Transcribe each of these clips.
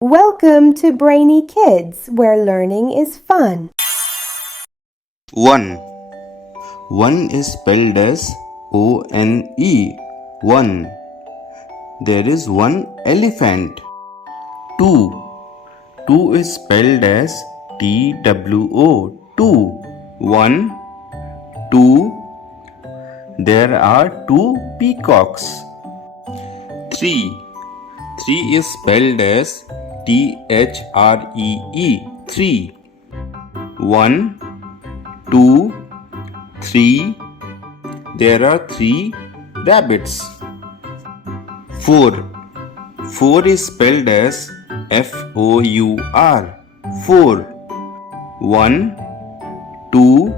Welcome to Brainy Kidz, where learning is fun. 1. 1 is spelled as O-N-E. 1. There is one elephant. 2. 2 is spelled as T-W-O. 2. 1, 2. There are 2 peacocks. 3. 3 is spelled as T-H-R-E-E. 3. 1, 2, 3. There are 3 rabbits. 4. 4 is spelled as F-O-U-R. 4. 1, 2,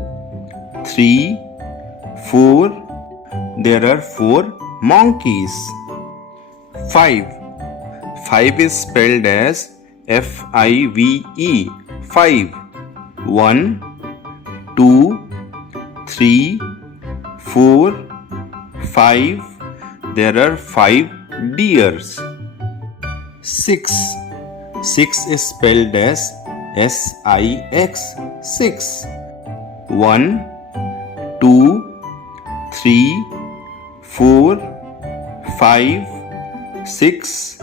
3, 4. There are 4 monkeys. 5. 5 is spelled as F-I-V-E. 5. 1, 2, 3, 4, 5. There are 5 deers. 6. 6 is spelled as S-I-X. 6. 1, 2, 3, 4, 5, 6.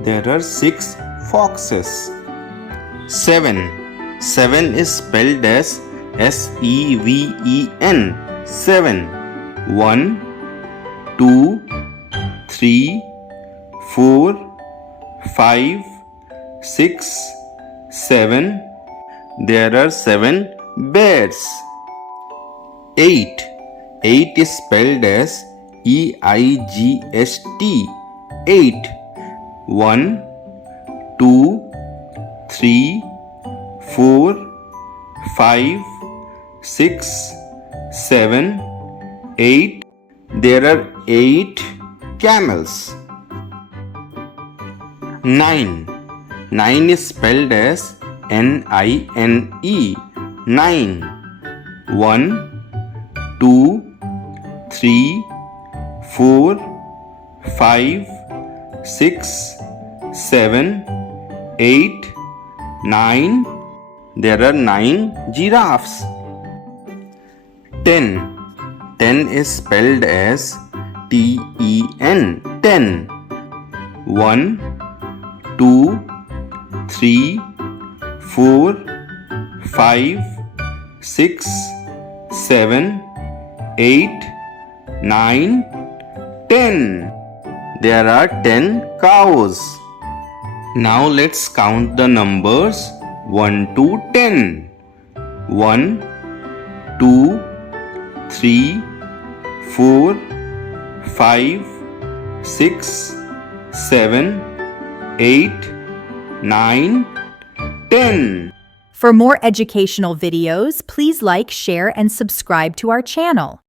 There are 6 foxes. 7. 7 is spelled as S-E-V-E-N. 7. 1, 2, 3, 4, 5, 6, 7. There are 7 bears. 8. 8 is spelled as E-I-G-H-T. 8. 1, 2, 3, 4, 5, 6, 7, 8. There are 8 camels. 9. 9 is spelled as N-I-N-E. 9. 1, 2, 3, 4, 5, 6, 7, 8, 9. There are 9 giraffes. 10. 10 is spelled as T-E-N. 10. 1, 2, 3, 4, 5, 6, 7, 8, 9, 10. There are 10 cows. Now let's count the numbers 1 to 10. 1, 2, 3, 4, 5, 6, 7, 8, 9, 10. For more educational videos, please like, share, and subscribe to our channel.